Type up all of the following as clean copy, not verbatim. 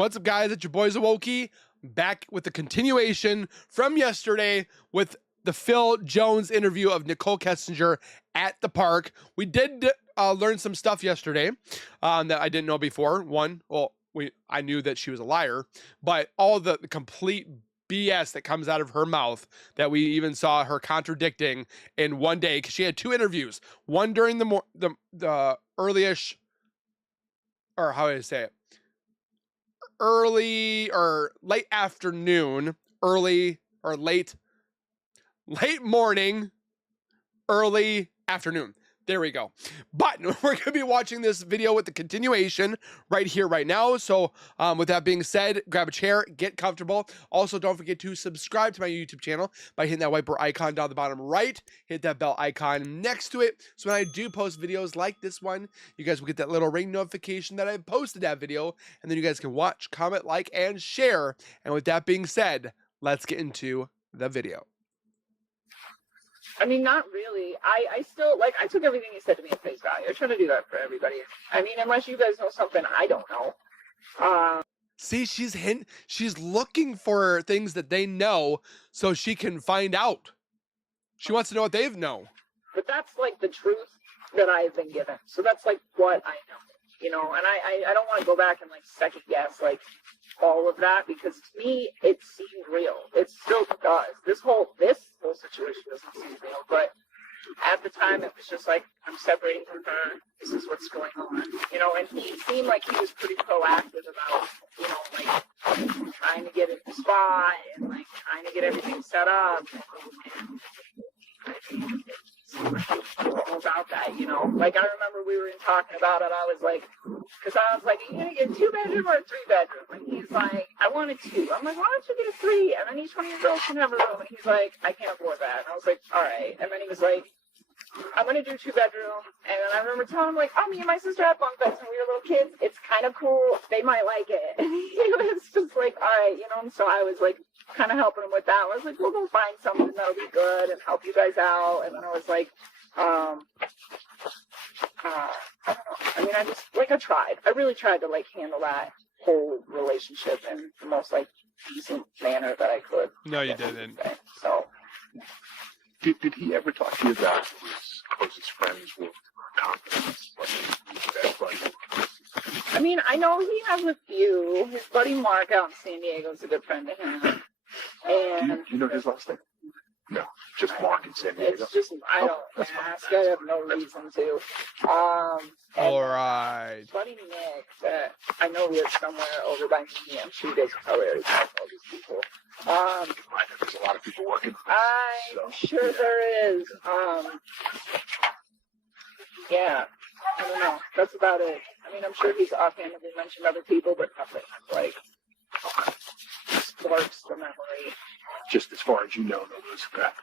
What's up, guys? It's your boy Zowoki, back with the continuation from yesterday with the Phil Jones interview of Nichol Kessinger at the park. We did learn some stuff yesterday that I didn't know before. One, I knew that she was a liar, but all the complete BS that comes out of her mouth that we even saw her contradicting in one day, because she had two interviews, one during the early-ish, or how do I say it? Early or late afternoon, early or late morning, early afternoon. There we go. But we're going to be watching this video with the continuation right here, right now. So with that being said, grab a chair, get comfortable. Also, don't forget to subscribe to my YouTube channel by hitting that wiper icon down the bottom right. Hit that bell icon next to it. So when I do post videos like this one, you guys will get that little ring notification that I posted that video. And then you guys can watch, comment, like, and share. And with that being said, let's get into the video. I mean, not really. I still, like, I took everything he said to me at face value. I try to do that for everybody. I mean, unless you guys know something I don't know. See, she's looking for things that they know so she can find out. She wants to know what they know. But that's, like, the truth that I've been given. So that's, like, what I know. You know, and I don't want to go back and, like, second guess, like, all of that, because to me, it seemed real. It still does. This whole situation doesn't seem real, but at the time, it was just like, I'm separating from her. This is what's going on. You know, and he seemed like he was pretty proactive about, you know, like, trying to get it in the spot and, like, trying to get everything set up. And about that, you know, like I remember we were talking about it. I was like, because I was like, are you gonna get a 2-bedroom or a 3-bedroom? And he's like, I want a 2. I'm like, why don't you get a 3? And then each one of your girls can have a room. And he's like, I can't afford that. And I was like, all right. And then he was like, I'm gonna do 2-bedroom. And then I remember telling him, like, oh, me and my sister had bunk beds when we were little kids. It's kind of cool. They might like it. And he was just like, all right, you know. And so I was like, kind of helping him with that. I was like, we'll go find something that'll be good and help you guys out. And then I was like, I don't know. I mean, I tried. I really tried to, like, handle that whole relationship in the most, like, decent manner that I could. No, you didn't. So. Did he ever talk to you about his closest friends with confidence? I mean, I know he has a few. His buddy Mark out in San Diego is a good friend of him. And do you know his last name? No, just Mark in San Diego. It's just, I don't ask. I have no reason to. All right. Buddy Nick, that I know lives somewhere over by me. I'm sure you guys probably already talked to all these people. There's a lot of people working. I'm sure there is. Yeah, I don't know. That's about it. I mean, I'm sure he's offhandedly mentioned other people, but nothing like sparks the memory. Just as far as you know,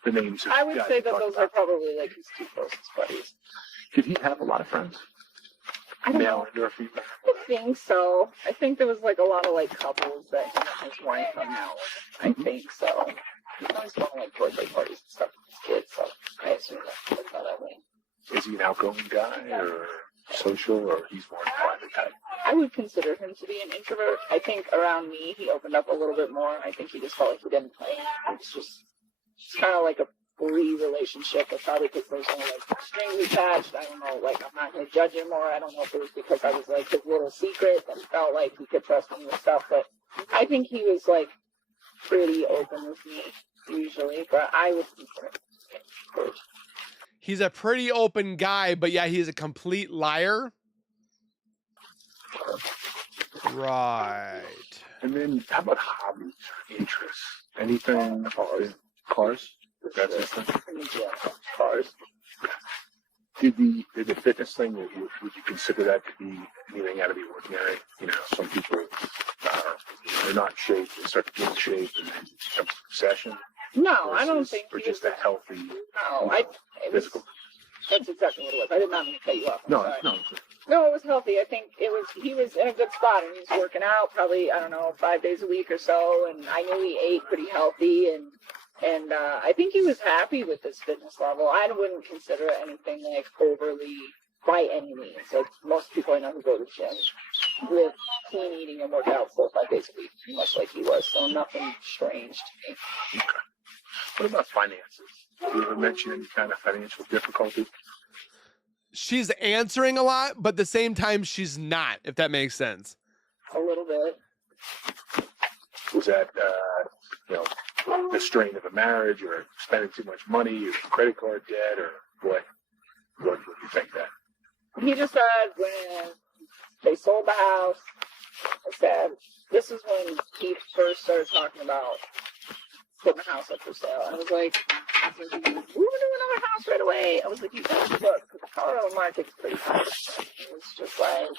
the names of I would say that those are probably like his 2 closest buddies. Did he have a lot of friends? I don't know. I think so. I think there was like a lot of like couples that his wife hung out with. I think so. He always went to like birthday parties and stuff with his kids, so I assume that's how that went. Is he an outgoing guy or social, or he's more a private type? I would consider him to be an introvert. I think around me he opened up a little bit more. I think he just felt like he didn't play. It's just kind of like a free relationship. But probably because there's no like strings attached. I don't know. Like I'm not gonna judge him, or I don't know if it was because I was like his little secret and felt like he could trust me with stuff. But I think he was like pretty open with me usually. But I would consider him. He's a pretty open guy, but yeah, he's a complete liar. Right. And then how about hobbies, interests? Anything? Cars? That's his thing? Yeah, cars. Did the fitness thing, would you consider that to be anything out of the ordinary? You know, some people are not in shape, they start to get in shape and then jump to obsession. No, I don't think or just a healthy physical. That's exactly what it was. I did not mean to cut you off. No, it was healthy. I think he was in a good spot and he was working out probably, I don't know, 5 days a week or so, and I knew he ate pretty healthy and I think he was happy with his fitness level. I wouldn't consider it anything like overly by any means. Like most people I know who go to the gym with clean eating and workout stuff, I basically pretty much like he was, so nothing strange to me. Okay. What about finances? Did you ever mention any kind of financial difficulty? She's answering a lot, but at the same time, she's not, if that makes sense. A little bit. Was that, the strain of a marriage, or spending too much money, or credit card debt, or what? What would you think that? He just said when they sold the house, I said, this is when he first started talking about putting the house up for sale. And I was like, we're moving to another house right away. I was like, you guys look, the Colorado market's pretty high. It was just like,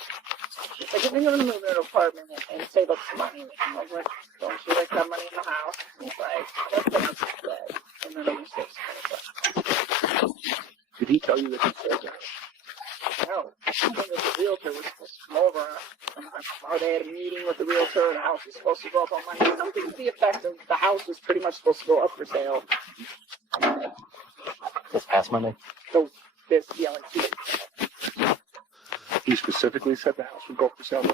I think I'm going to move into an apartment and save up some money. And I was like, don't you like have money in the house? He's like, let's put up some debt. And then I'm going to save some money. Did he tell you that he said that? No, I think that the realtor was supposed to come over, or they had a meeting with the realtor, and the house was supposed to go up on Monday. Something to the effect of the house was pretty much supposed to go up for sale. This past Monday? So this, yeah, like 2 days ago. He specifically said the house would go up for sale?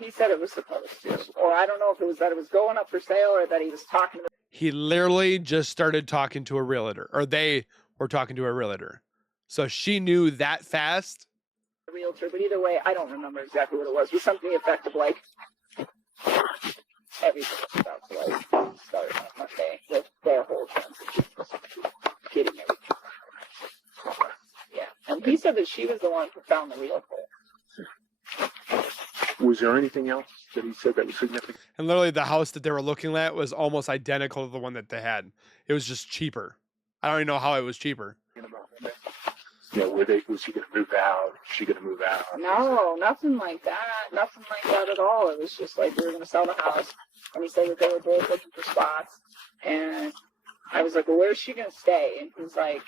He said it was supposed to, or I don't know if it was that it was going up for sale, or that he was talking to. He literally just started talking to a realtor, or they were talking to a realtor. So she knew that fast. Realtor, but either way, I don't remember exactly what it was. It was something effective like everything was about to like start on Monday with their whole transition. Getting everything. Yeah, and he said that she was the one who found the real hole. Was there anything else that he said that was significant? And literally the house that they were looking at was almost identical to the one that they had. It was just cheaper. I don't even know how it was cheaper. Was he going to move out? Was she going to move out? No, nothing like that. Nothing like that at all. It was just like we were going to sell the house. And he said that they were both looking for spots. And I was like, well, where's she going to stay? And he's like,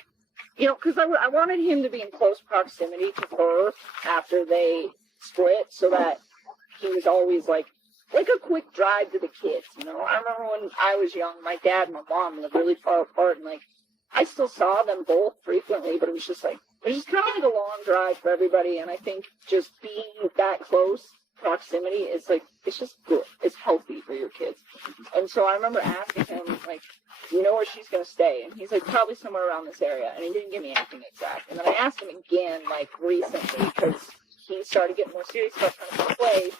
because I wanted him to be in close proximity to her after they split so that he was always like a quick drive to the kids. I remember when I was young, my dad and my mom lived really far apart. And like, I still saw them both frequently, but it was just kind of like a long drive for everybody. And I think just being that close proximity is like, it's just good. It's healthy for your kids. And so I remember asking him, like, where she's going to stay? And he's like, probably somewhere around this area. And he didn't give me anything exact. And then I asked him again, like, recently, because he started getting more serious about trying to play.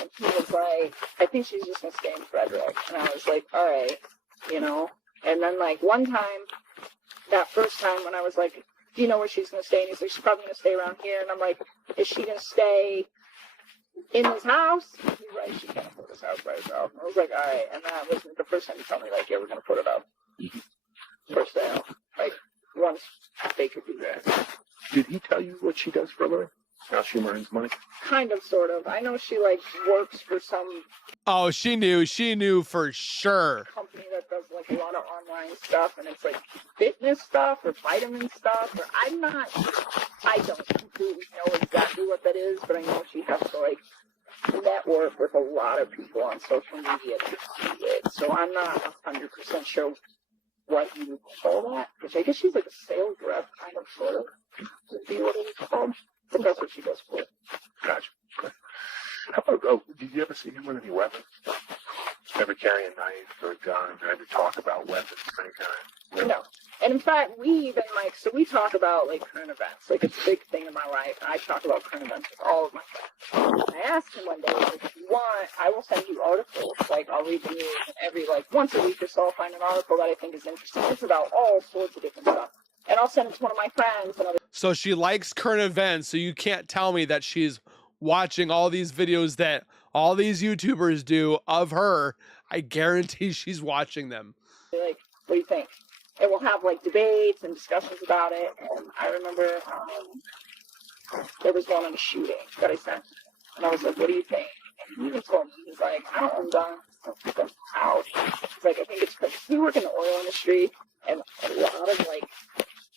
And he was like, I think she's just going to stay in Frederick. And I was like, all right, And then, like, one time, that first time when I was like, do you know where she's going to stay? And he's like, she's probably going to stay around here. And I'm like, is she going to stay in this house? He's right, she can't afford this house by herself. And I was like, all right. And that was the first time he told me, like, yeah, we're going to put it up for sale. Like, once they could do that. Did he tell you what she does for a living? How she earns money? Kind of, sort of. I know she, like, works for some... Oh, she knew for sure. Company that does, like, a lot of online stuff, and it's, like, fitness stuff or vitamin stuff, or I don't completely know exactly what that is, but I know she has to, like, network with a lot of people on social media to see it. So I'm not 100% sure what you would call that, which I guess she's, like, a sales rep, kind of, sort of, would be what it's called. But that's what she does for. Gotcha. Okay. How about, did you ever see him with any weapons? Ever carry a knife or a gun? Or ever talk about weapons of any kind? No. And in fact, we even, like, so we talk about, like, current events. Like, it's a big thing in my life. I talk about current events with all of my friends. I asked him one day, like, if you want, I will send you articles. Like, I'll read the news, and every, like, once a week or so, I'll find an article that I think is interesting. It's about all sorts of different stuff. And I'll send it to one of my friends. And so she likes current events, so you can't tell me that she's watching all these videos that all these YouTubers do of her. I guarantee she's watching them. Like, what do you think? And we'll have, like, debates and discussions about it. And I remember there was one on a shooting that I sent. And I was like, what do you think? And he even told me, he's like, I don't own guns. I don't keep them out. He's like, I think it's because we work in the oil industry. And a lot of, like,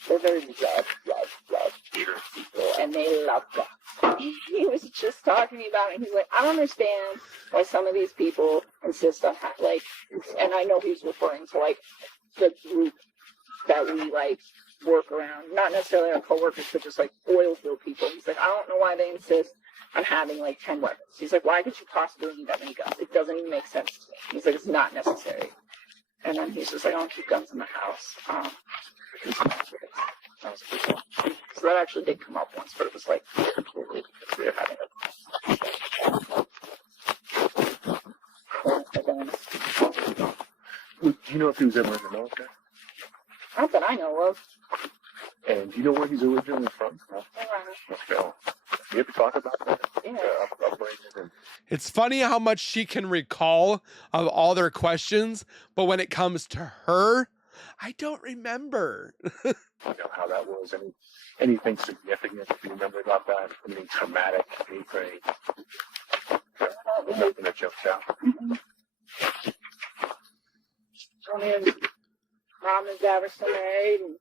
they're very love people, and they love guns. He was just talking to me about it, and he's like, I don't understand why some of these people insist on, like, and I know he was referring to, like, the group that we, like, work around, not necessarily our coworkers, but just, like, oil field people. He's like, I don't know why they insist on having like 10 weapons. He's like, why could you possibly need that many guns? It doesn't even make sense to me. He's like, it's not necessary. And then he's just like, I don't keep guns in the house. That was pretty cool. So that actually did come up once, but it was like completely because we were having Do you know if he was ever in the military? not that I know of. And do you know where he's originally from? No? Okay. You have to talk about that. Yeah. Upbringing and It's funny how much she can recall of all their questions, but when it comes to her, I don't remember. how that was. Anything significant you remember about that? Anything traumatic? Anything? Nothing that jumps out. Mm-hmm. I mean, mom and dad were still married, and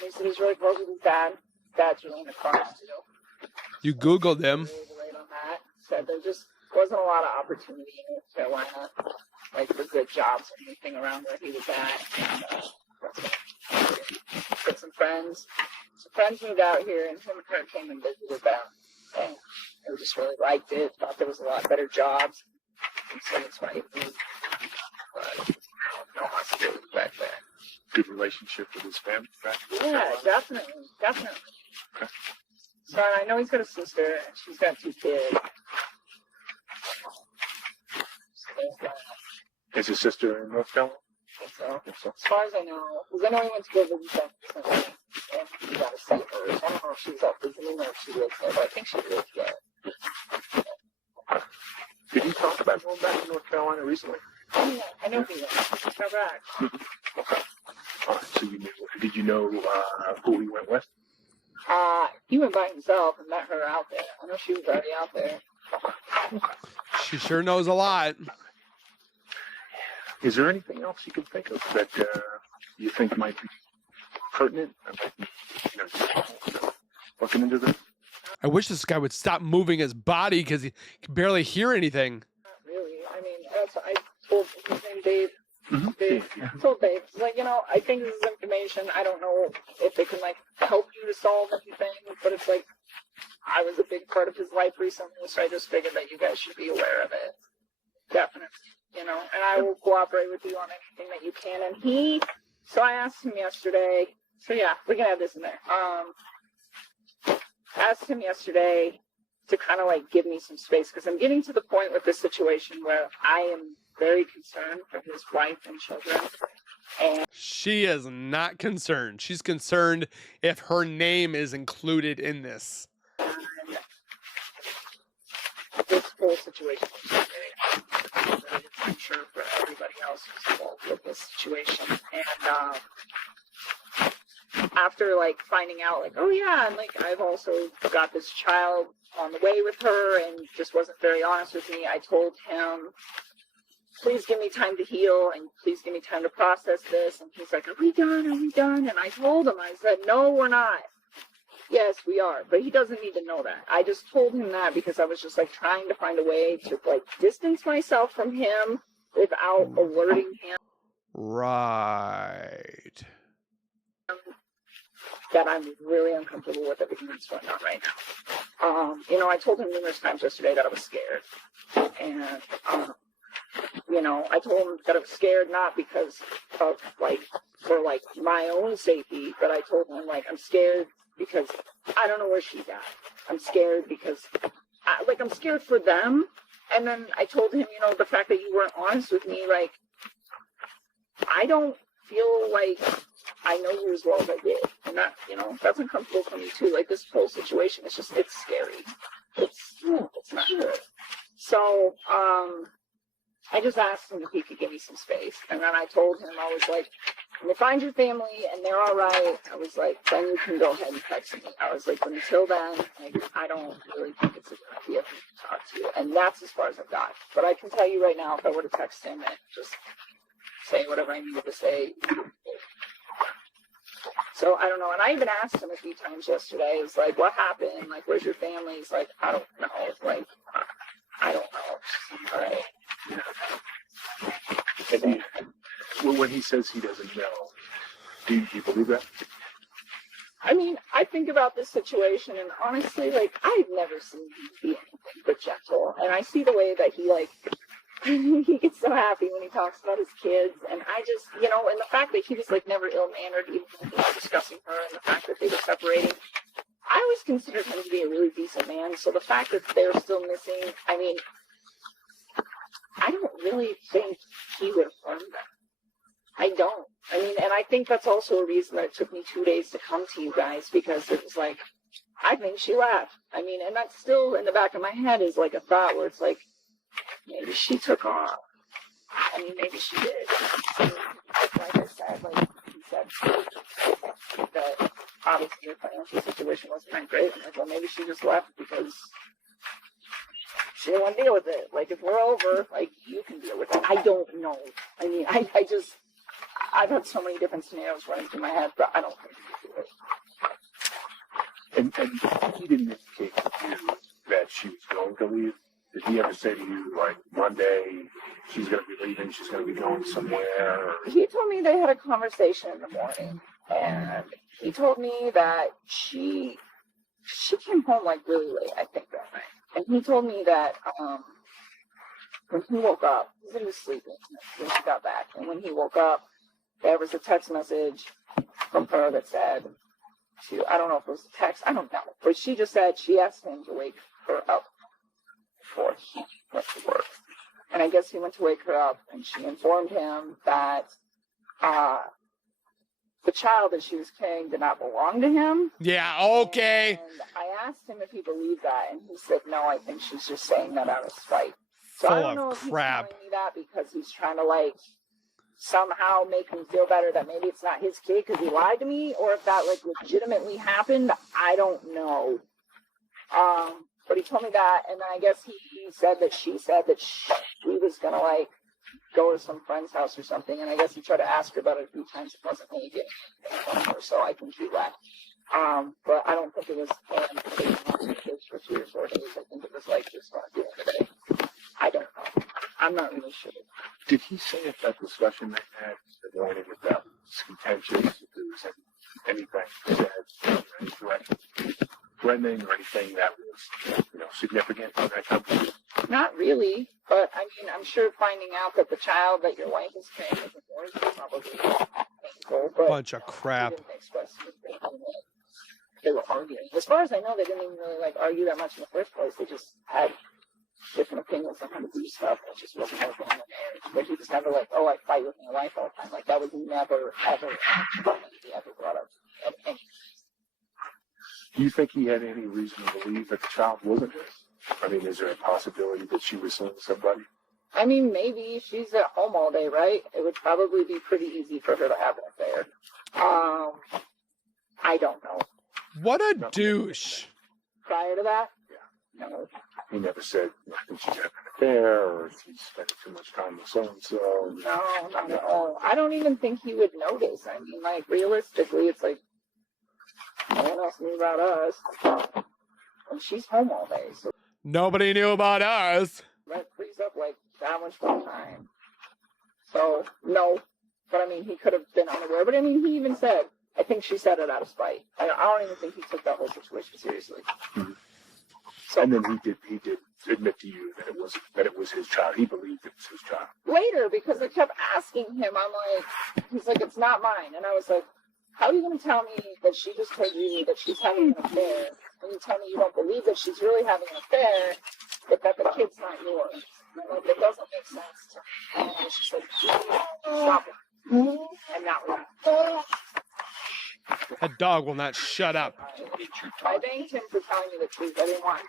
he said he's really close with his dad. Dad's really in the cars too. You Googled him. Really relate on that. Said there just wasn't a lot of opportunity in Carolina, like for good jobs or anything around where he was at. And with some friends. Some friends moved out here, and him and her came and visited them. And they just really liked it. Thought there was a lot better jobs. And so that's why he moved. But no hostility back there. Good relationship with his family back then? Yeah, definitely. Okay. So I know he's got a sister, and she's got 2 kids. Is his sister in North Carolina? So, as far as I know, because I know he went to go visit them recently, and he got to see her. So I don't know if she's up visiting or if she lives there, but I think she lives there. Did you talk about going back to North Carolina recently? Oh, yeah, I know he went. He's got back. Okay. All right, so did you know who he went with? He went by himself and met her out there. I know she was already out there. She sure knows a lot. Is there anything else you can think of that you think might be pertinent? Looking into this? I wish this guy would stop moving his body because he can barely hear anything. Not really. I mean, that's I told his name Dave. Mm-hmm. Dave. Yeah. I told Dave, like, I think this is information. I don't know if it can like help you to solve anything, but it's like I was a big part of his life recently, so I just figured that you guys should be aware of it. Definitely. And I will cooperate with you on anything that you can. And so I asked him yesterday, so yeah, we can have this in there. Asked him yesterday to kind of like give me some space, because I'm getting to the point with this situation where I am very concerned for his wife and children. And She is not concerned. She's concerned if her name is included in this. this whole situation is very I'm sure for everybody else who's involved with this situation. And after like finding out like, oh yeah, and like I've also got this child on the way with her and just wasn't very honest with me, I told him, please give me time to heal and please give me time to process this. And he's like, are we done? Are we done? And I told him, I said, no, we're not. Yes, we are, but he doesn't need to know that. I just told him that because I was just like trying to find a way to like distance myself from him without alerting him Right. that I'm really uncomfortable with everything that's going on right now. I told him numerous times yesterday that I was scared. And, I told him that I was scared not because of for my own safety, but I told him I'm scared because I don't know where she's at. I'm scared because I'm scared for them. And then I told him, the fact that you weren't honest with me, I don't feel like I know you as well as I did. And that, that's uncomfortable for me too. This whole situation, it's scary. It's not good. So, I just asked him if he could give me some space. And then I told him, I was like, when you find your family and they're all right, I was like, then you can go ahead and text me. I was like, but until then, I don't really think it's a good idea for me to talk to you. And that's as far as I've got. But I can tell you right now, if I were to text him and just say whatever I needed to say. So I don't know. And I even asked him a few times yesterday, it's like, what happened? Where's your family? He's like, I don't know. I don't know. All right. And when he says he doesn't know, do you believe that? I mean, I think about this situation, and honestly, like, I've never seen him be anything but gentle. And I see the way that he, like, he gets so happy when he talks about his kids. And I just, you know, and the fact that he was, like, never ill-mannered, even when he was discussing her, and the fact that they were separating, I always considered him to be a really decent man. So the fact that they're still missing, I mean, I don't really think he would harm them. I don't. I mean, and I think that's also a reason that it took me 2 days to come to you guys, because it was like, I think she laughed. I mean, and that's still in the back of my head is like a thought where it's like, maybe she took off. I mean, maybe she did. And like I said, like he said, that obviously your financial situation wasn't that great. I'm like, well, maybe she just left because she didn't want to deal with it. Like, if we're over, like, you can deal with it. I don't know. I mean, I've had so many different scenarios running through my head, but I don't think he could do it. And he didn't indicate to you that she was going to leave. Did he ever say to you, like, one day she's going to be leaving, she's going to be going somewhere? Or... He told me they had a conversation in the morning, and he told me that she came home, like, really late, I think, that night. And he told me that when he woke up, he was sleeping when she got back, and when he woke up, there was a text message from her that said, I don't know if it was a text, I don't know, but she just said she asked him to wake her up before he went to work. And I guess he went to wake her up, and she informed him that the child that she was carrying did not belong to him. Yeah, okay. And I asked him if he believed that, and he said, no, I think she's just saying that out of spite. So Full I don't know of if crap. he's telling me that because he's trying to, like, somehow make me feel better that maybe it's not his kid because he lied to me, or if that, like, legitimately happened. I don't know. But he told me that, and then I guess he said that she said that she was going to, like, go to some friend's house or something, and I guess he tried to ask her about it a few times. It wasn't really getting anything from her, so I think he left. But I don't think it was taking on the kids for 3 or 4 days. I think it was, like, just at the end of the day. I don't know. I'm not really sure. Did he say if that discussion they had the morning if that was contentious, if there was anything said, any threatening or anything that was, you know, significant in that company? Not really, but I mean, I'm sure finding out that the child that your wife is carrying isn't yours is probably painful. But Bunch of crap. They didn't express they were arguing. As far as I know, they didn't even really like argue that much in the first place. They just had different opinions on how to do stuff. It just wasn't working in the marriage. But he was never like, oh, I fight with my wife all the time. Like that was never ever he ever brought up at any. Do you think he had any reason to believe that the child wasn't his? I mean, is there a possibility that she was seeing somebody? I mean, maybe she's at home all day, right? It would probably be pretty easy for her to have an affair. I don't know. What a douche. Prior to that? Yeah. No. He never said, I think she's having an affair, or she's spending too much time with so-and-so. No, not at all. I don't even think he would notice. I mean, like, realistically, it's like, no one else knew about us. And she's home all day, so Nobody knew about us. that frees up, like, that much more time. So, no. But, I mean, he could have been unaware. But, I mean, he even said, I think she said it out of spite. I don't even think he took that whole situation seriously. Mm-hmm. So, And then he did admit to you that it was his child. He believed it was his child. later, because I kept asking him, I'm like, he's like, it's not mine. And I was like, how are you going to tell me that she just told you that she's having an affair, and you tell me you don't believe that she's really having an affair, but that the kid's not yours? And I'm like, it doesn't make sense to me. And she said, stop it. And not laugh. That dog will not shut up. I thanked him for telling me the truth. I didn't want to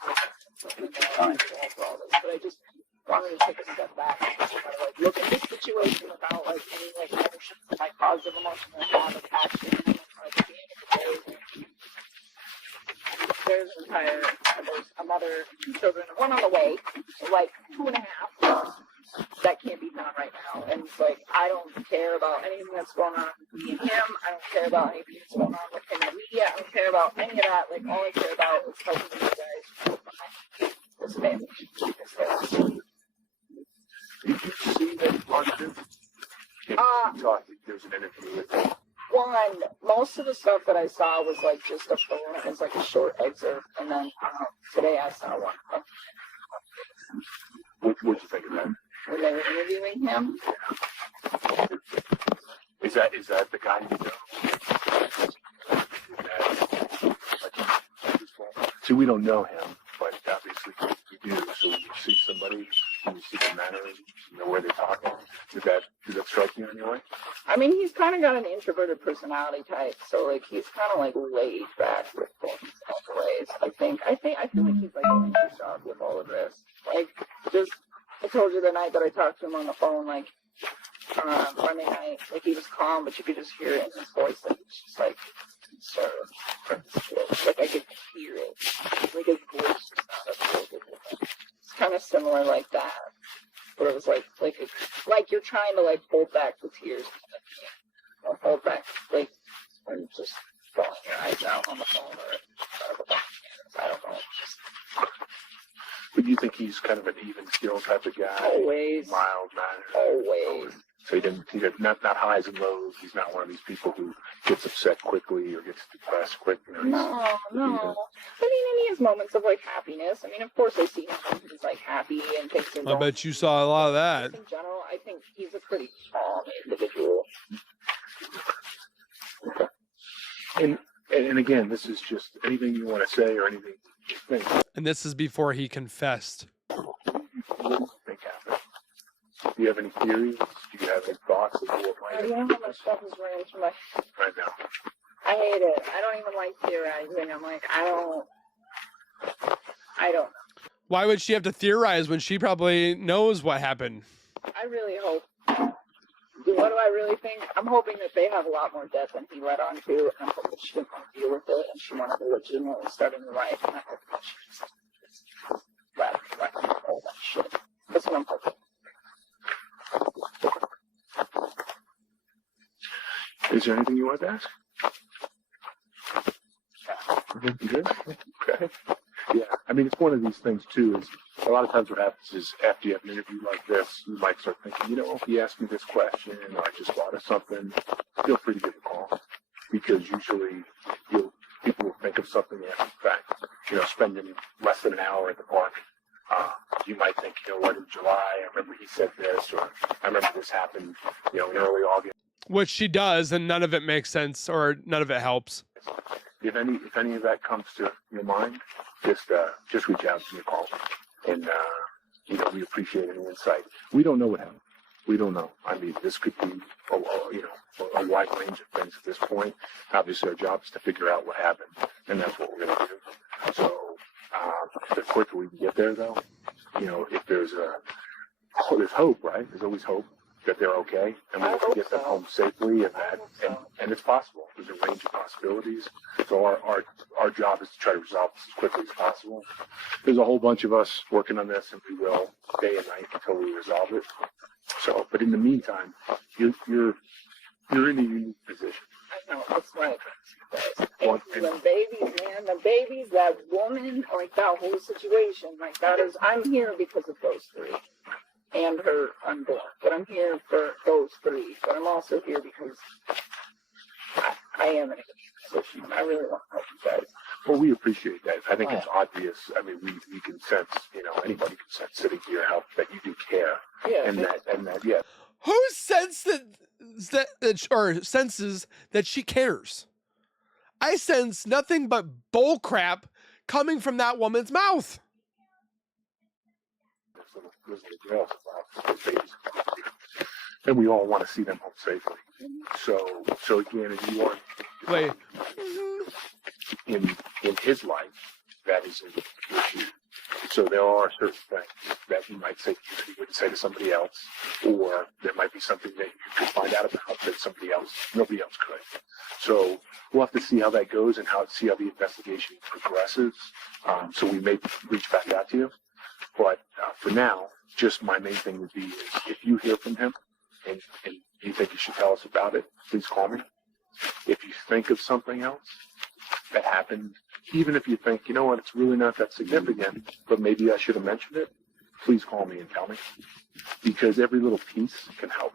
for all this, but I just wanted to take a step back and just kind of like look at this situation without like any like ownership of my positive emotional have attached to it. Like at the end of the day, there's a mother, 2 children, 1 on the way, like 2.5. That can't be done right now. And it's like, I don't care about anything that's going on with me and him. I don't care about anything that's going on with him and the media. I don't care about any of that. Like, all I care about is helping you guys this family. Did you see that he watched it? There's an interview with him. One, And most of the stuff that I saw was like just a phone. It was like a short excerpt. And then today I saw one. What'd you think of that? When they were interviewing him. Is that the guy you know? See, we don't know him, but obviously we do. So when you see somebody, when you see their manners, you know where they're talking. Did that strike you in your way? I mean, he's kind of got an introverted personality type, so like he's kind of like laid back with things anyways. I feel like he's like getting too shocked with all of this. Like, just I told you the night that I talked to him on the phone, like Monday night, like he was calm, but you could just hear it in his voice that he was just like concerned. Like I could hear it. Like his voice was not affiliated with it. It's kind of similar like that. But it was like you're trying to like hold back the tears, or hold back like and just bawling your eyes out on the phone or I don't know. But you think he's kind of an even keel type of guy? Always. Mild mannered. Always. So he had not highs and lows. He's not one of these people who gets upset quickly or gets depressed quickly. No. But he has moments of like happiness. I mean, of course, I see him when he's like happy and takes his I bet you saw a lot of that. In general, I think he's a pretty calm individual. And again, this is just anything you want to say or anything you think. And this is before he confessed. What do you think happened? Do you have any theories? Do you have any thoughts of what might have You know how much stuff is running through my right now? I hate it. I don't even like theorizing. I'm like, I don't know. Why would she have to theorize when she probably knows what happened? I really hope. What do I really think? I'm hoping that they have a lot more debt than he let on to, and I'm hoping she didn't want to deal with it, and she wanted to legitimately start a new life, and I hope that she just let all that shit. That's what I'm hoping. Is there anything you want to ask? You good? Okay. Yeah, I mean, it's one of these things, too, is a lot of times what happens is after you have an interview like this, you might start thinking, you know, if he asked me this question or I just thought of something, feel free to give a call. Because usually people will think of something after the fact. You know, spending less than an hour at the park, you might think, you know what, in July, I remember he said this, or I remember this happened, you know, in early August. Which she does, and none of it makes sense, or none of it helps. If any of that comes to your mind, just reach out to me, call, and you know, we appreciate any insight. We don't know what happened. We don't know. I mean, this could be a wide range of things at this point. Obviously, our job is to figure out what happened, and that's what we're going to do. So the quicker we can get there, though, you know, if there's hope, right? There's always hope that they're okay, and we can get them home safely, and it's possible. There's a range of possibilities. So our job is to try to resolve this as quickly as possible. There's a whole bunch of us working on this, and we will day and night until we resolve it. So, but in the meantime, you're in a unique position. I know, that's right. The babies, man, the babies, that woman, like that whole situation, like that is, I'm here because of those three. And her unborn. But I'm here for those three. But I'm also here because I am in a good position. I really want to help you guys. Well, we appreciate that. I think it's obvious. I mean, we can sense, you know, anybody can sense sitting here help that you do care. Yeah. And that, yeah. Who senses that she cares? I sense nothing but bull crap coming from that woman's mouth. And we all want to see them home safely. So again, if you want, in his life, that is an issue. So there are certain things that he might say that he wouldn't say to somebody else, or there might be something that you could find out about that nobody else could. So we'll have to see how that goes and see how the investigation progresses. So we may reach back out to you. But for now, just my main thing would be is if you hear from him and you think you should tell us about it, please call me. If you think of something else that happened, even if you think, you know what, it's really not that significant, but maybe I should have mentioned it, please call me and tell me. Because every little piece can help.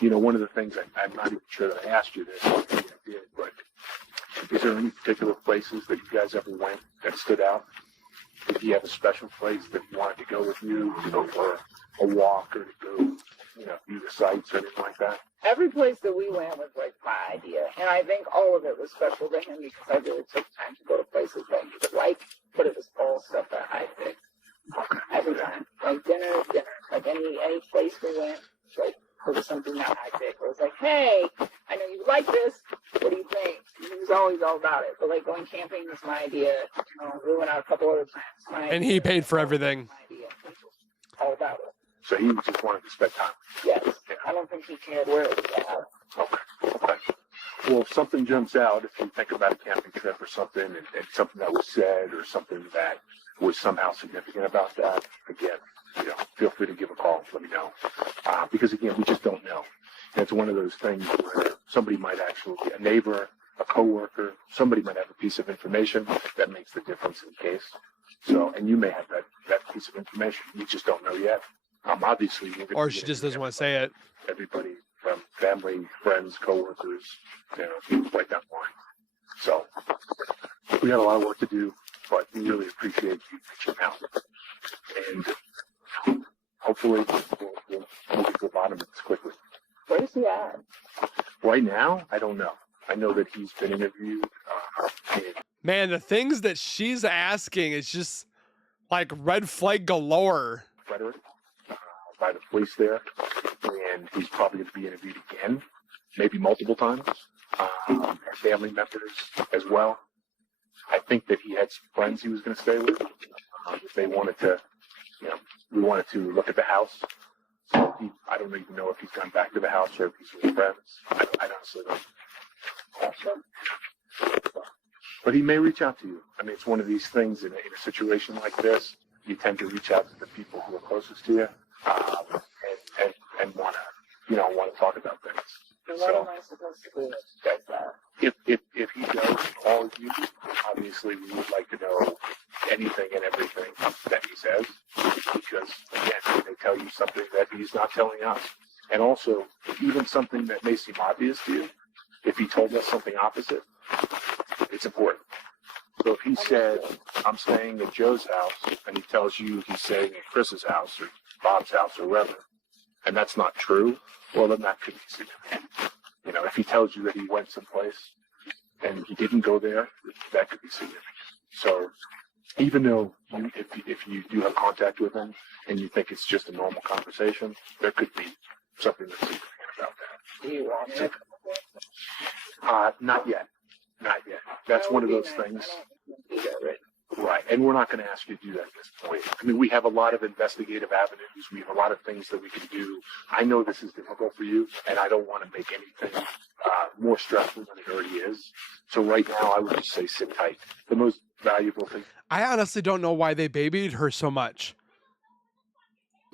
one of the things I'm not even sure that I asked you this, maybe I did, but is there any particular places that you guys ever went that stood out? Did you have a special place that you wanted to go with you to go for a walk or to go, view the sights or anything like that? Every place that we went was like my idea, and I think all of it was special to him because I really took time to go to places that he would like, but it was all stuff that I picked. Every time. Like dinner. Like any place we went, like it was something that I picked. It was like, hey, I know you like this. What do you think? He was always all about it. But like going camping was my idea. We went out a couple other times. And he paid for everything. My idea. All about it. So he just wanted to spend time. Yes. I don't think he cared where it was at. Okay. Well, if something jumps out, if you think about a camping trip or something, and something that was said or something that was somehow significant about that, again, feel free to give a call. Let me know. Because again, we just don't know. And it's one of those things where somebody might actually, a neighbor, a coworker, somebody might have a piece of information that makes the difference in the case. So, and you may have that piece of information. You just don't know yet. Obviously, Or she just doesn't want to say it. Everybody from family, friends, coworkers, right down the line. So we got a lot of work to do, but we really appreciate you reaching out. And hopefully we'll move to the bottom of this quickly. Where is he at? Right now, I don't know. I know that he's been interviewed. Man, the things that she's asking is just like red flag galore. Frederick, by the police there, and he's probably going to be interviewed again, maybe multiple times. And family members as well. I think that he had some friends he was going to stay with. If they wanted to, we wanted to look at the house. So I don't even know if he's gone back to the house or if he's with friends. I honestly don't. But he may reach out to you. I mean, it's one of these things in a situation like this. You tend to reach out to the people who are closest to you and want to talk about things. And what am I supposed to do with that? If he does call you, obviously we would like to know anything and everything that he says, because again, he may tell you something that he's not telling us. And also, even something that may seem obvious to you, if he told us something opposite, it's important. So if he said, I'm staying at Joe's house, and he tells you he's staying at Chris's house or Bob's house or wherever, and that's not true, well, then that could be significant. If he tells you that he went someplace and he didn't go there, that could be significant. So even though if you do have contact with him and you think it's just a normal conversation, there could be something that's significant about that. Do you want me Not yet. Not yet. That's one of those things. Right. And we're not going to ask you to do that at this point. I mean, we have a lot of investigative avenues. We have a lot of things that we can do. I know this is difficult for you, and I don't want to make anything more stressful than it already is. So right now, I would just say sit tight. The most valuable thing I honestly don't know why they babied her so much.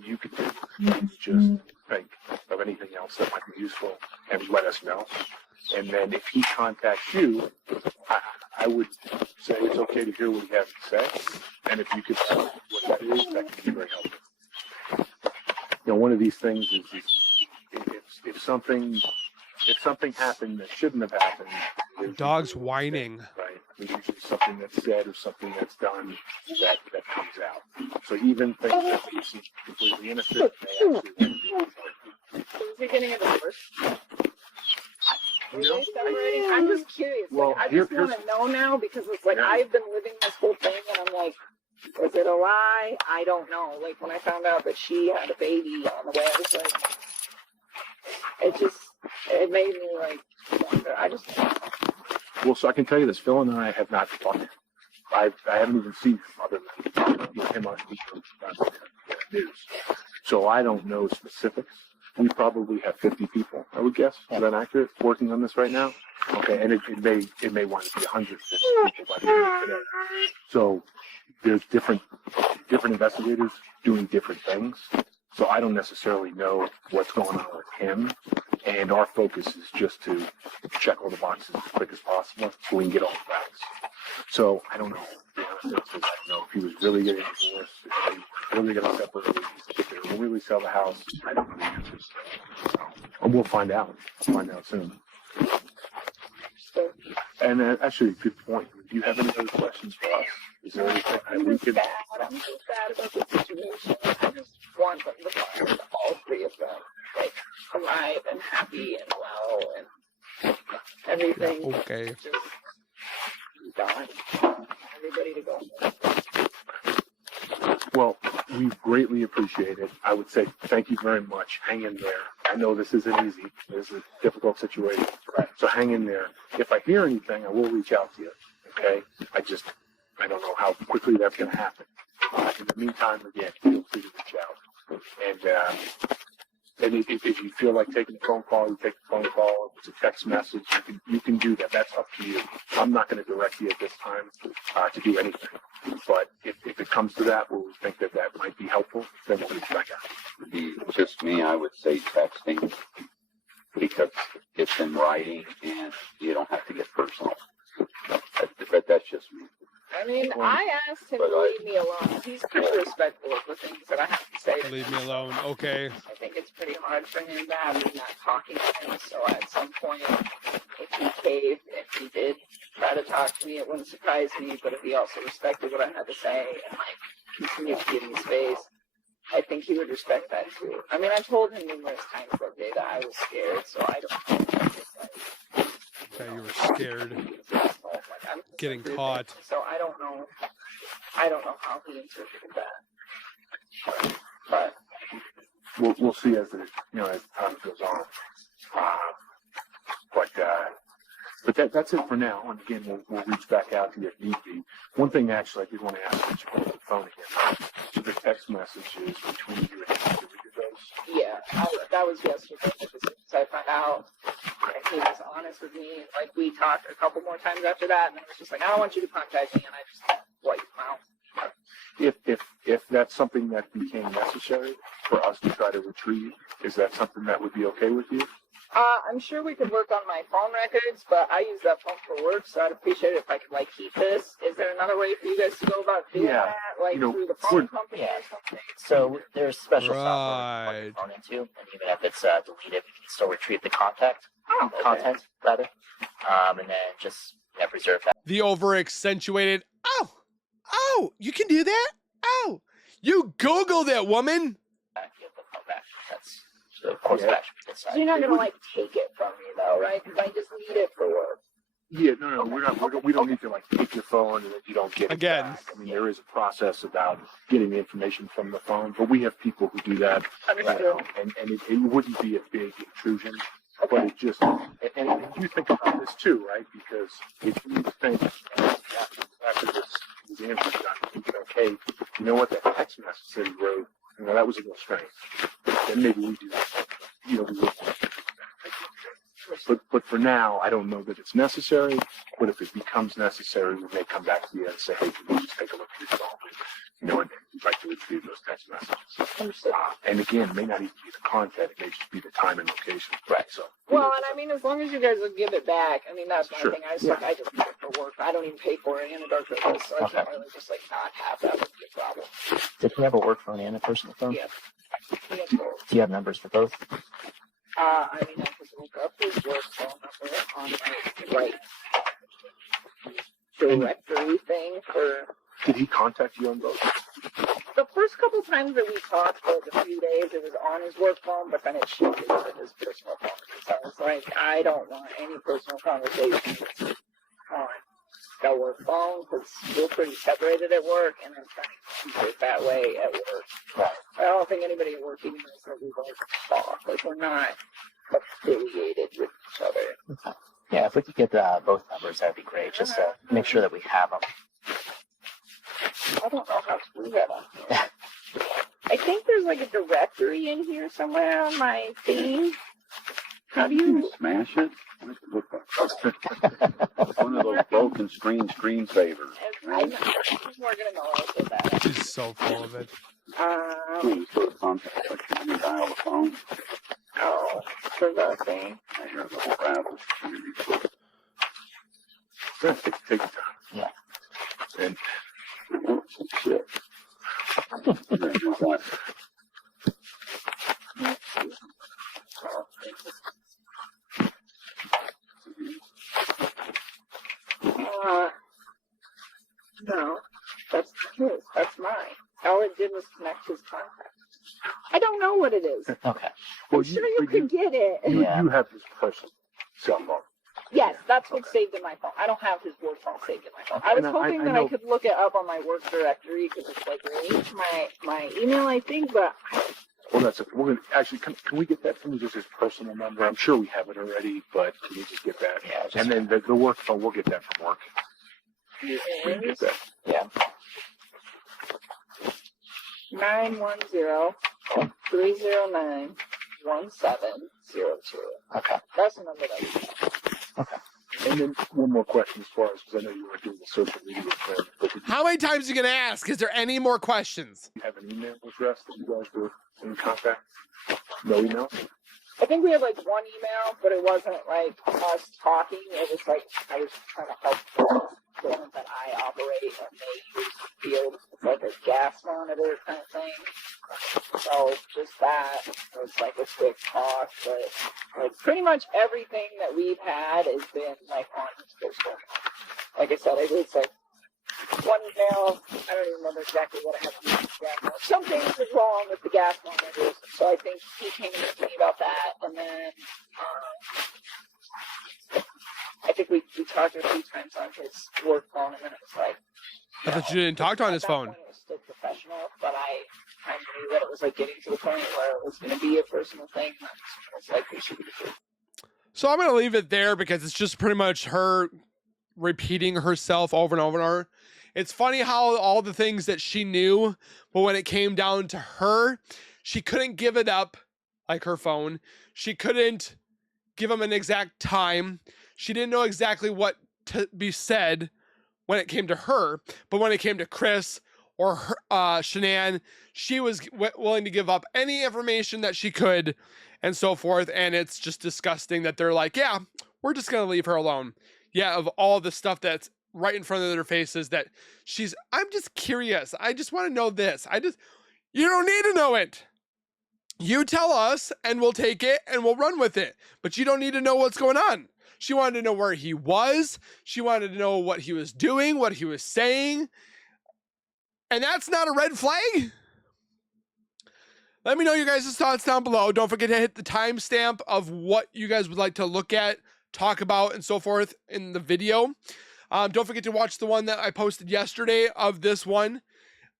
you could do is just think of anything else that might be useful and let us know. And then if he contacts you, I would say it's okay to hear what he has to say. And if you could tell what that is, that can be very helpful. One of these things is if something happened that shouldn't have happened. The dog's whining. Right. There's usually something that's said or something that's done that comes out. So even things that you see completely innocent may actually. Is he getting a divorce? I'm just curious. Well, I just want to know now because it's like I've been living this whole thing and I'm like, is it a lie? I don't know. Like when I found out that she had a baby on the way, I was like, it made me like wonder. Well, so I can tell you this, Phil and I have not talked. I haven't even seen him other than him on the news. So I don't know specifics. We probably have 50 people, I would guess. Is that accurate? Working on this right now? Okay, and it may want to be 150 people by the end of today. So there's different investigators doing different things. So I don't necessarily know what's going on with him. And our focus is just to check all the boxes as quick as possible so we can get all the facts. So I don't know. To be honest, I don't know if he was really getting divorced, if they were really going to separate, if they were really sell the house. I don't know the answers. So, we'll find out. We'll find out soon. So, And actually, good point. Do you have any other questions for us? Is there anything that we could? I'm so sad about the situation. I just want them to find all three of them, like, alive and happy and well and everything. Okay. Just gone. Everybody to go. Well, we greatly appreciate it. I would say thank you very much. Hang in there. I know this isn't easy. This is a difficult situation. So hang in there. If I hear anything, I will reach out to you. Okay? I don't know how quickly that's going to happen. In the meantime, again, feel free to reach out. And if you feel like taking a phone call, you take a phone call. If it's a text message, you can do that. That's up to you. I'm not going to direct you at this time to do anything. But if it comes to that, where we think that might be helpful, then we'll reach back out. Just me, I would say texting, because it's in writing and you don't have to get personal. But that's just me. I mean, I asked him to leave me alone. He's pretty respectful of the things that I have to say. Leave me alone. Okay. I think it's pretty hard for him to have me not talking to him. So at some point, if he caved, if he did try to talk to me, it wouldn't surprise me. But if he also respected what I had to say and like continued to give me space, I think he would respect that too. I mean, I told him numerous times that day that I was scared, so I don't. Okay, you were scared. I'm Getting caught. So I don't know how he interpreted that. But We'll see as as time goes on. But that's it for now. And again, we'll reach back out to you if need be. One thing actually I did want to ask you on the phone again. So the text messages between you and him, did we get those? yeah, that was yesterday. As soon as I found out, and he was honest with me. Like we talked a couple more times after that, and it was just like, I don't want you to contact me, and I just wiped him out. If that's something that became necessary for us to try to retrieve, is that something that would be okay with you? I'm sure we could work on my phone records, but I use that phone for work, so I'd appreciate it if I could like keep this. Is there another way for you guys to go about doing that, like through the phone company or something? So there's special software you plug your phone into, and even if it's deleted, you can still retrieve the content, rather, and then just preserve that. The over accentuated. Oh, you can do that? Oh, you Googled it, woman. Give the phone back. That's the course of action. So you're not gonna like take it from me though, right? Because I just need it for work. Yeah, no, we don't need to like take your phone and then you don't get it Again. back. I mean, there is a process about getting the information from the phone, but we have people who do that, and it wouldn't be a big intrusion, but it just, and you think about this too, right? Because if you think after this answer's done, you think, okay, you know what, that text message that he wrote, that was a little strange. Then maybe we do that. We will. But for now, I don't know that it's necessary. But if it becomes necessary, we may come back to you and say, hey, can you just take a look at your phone? And we'd like to retrieve those text messages. And again, it may not even be the content; it may just be the time and location. Right. So. Well, and I mean, as long as you guys would give it back, I mean, that's my thing. I just need it for work. I don't even pay for it in a dark business, so I can't really just not have that would be a problem. Did he have a work phone and a personal phone? Yeah. Do you have numbers for both? I mean, I could look up his work phone number on my directory thing for. Did he contact you on both? The first couple times that we talked for like a few days, it was on his work phone, but then it shifted to his personal phone. So I was like, I don't want any personal conversations on the work phone because we're pretty separated at work, and I'm trying to keep it that way at work. Right. I don't think anybody at work even knows that we like talk. Like we're not affiliated with each other. Okay. Yeah, if we could get both numbers, that'd be great. Just to make sure that we have them. I don't know how to do that on here. I think there's like a directory in here somewhere on my thing. How do you Smash it? What's it look like? One of those broken screensavers. I'm not sure. We're gonna know how to do that. She's so full of it. You put a contact section and dial the phone. Oh, for the thing. I hear the whole rattle. Take your time. Yeah. And Shit. All it did was connect his contact. I don't know what it is. Okay. I'm sure you could get it. Yeah. You have his personal cell phone. Yes, that's what's saved in my phone. I don't have his work phone saved in my phone. I was And hoping I that I know- could look it up on my work directory because it's like linked to my email, I think, but Well, that's it. We're gonna actually. Can we get that from you, just his personal number? I'm sure we have it already, but can we just get that? Yeah, just- And then the work phone, we'll get that from work. We can get that. Yeah. 910-309-1702. Okay. That's the number that we have. And then one more question, as far as because I know you were doing the social media thing, but did How many times are you gonna ask? Is there any more questions? you have an email address that you guys were in contact? No email. I think we had like one email, but it wasn't like us talking. It was like I was trying to help the one that I operate, and they use the field. It's like a gas monitor kind of thing. So just that. It was like a quick talk, but like pretty much everything that we've had has been like on social. Like I said, it's like one email. I don't even remember exactly what I had to do with the gas monitor. Something was wrong with the gas monitors, so I think he came to me about that, and then I think we talked a few times on his work phone, and then it was like. I thought you didn't talk to on his at that phone. point, it was still professional, but I kind of knew that it was like getting to the point where it was going to be a personal thing. And I was like, we should be good. So I'm gonna leave it there because it's just pretty much her repeating herself over and over and over. It's funny how all the things that she knew, but when it came down to her, she couldn't give it up, like her phone. She couldn't give him an exact time. She didn't know exactly what to be said when it came to her, but when it came to Chris or her, Shanann, she was willing to give up any information that she could and so forth. And it's just disgusting that they're like, yeah, we're just going to leave her alone. Yeah, of all the stuff that's right in front of their faces that I'm just curious. I just want to know this. You don't need to know it. You tell us and we'll take it and we'll run with it. But you don't need to know what's going on. She wanted to know where he was. She wanted to know what he was doing, what he was saying. And that's not a red flag. Let me know your guys' thoughts down below. Don't forget to hit the timestamp of what you guys would like to look at, talk about, and so forth in the video. Don't forget to watch the one that I posted yesterday of this one,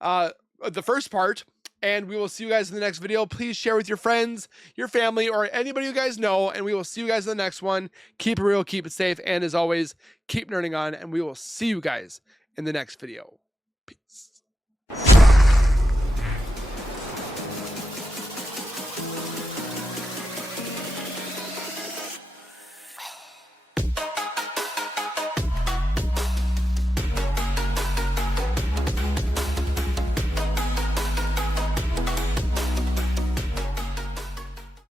the first part. And we will see you guys in the next video. Please share with your friends, your family, or anybody you guys know. And we will see you guys in the next one. Keep it real, keep it safe. And as always, keep nerding on. And we will see you guys in the next video. Peace.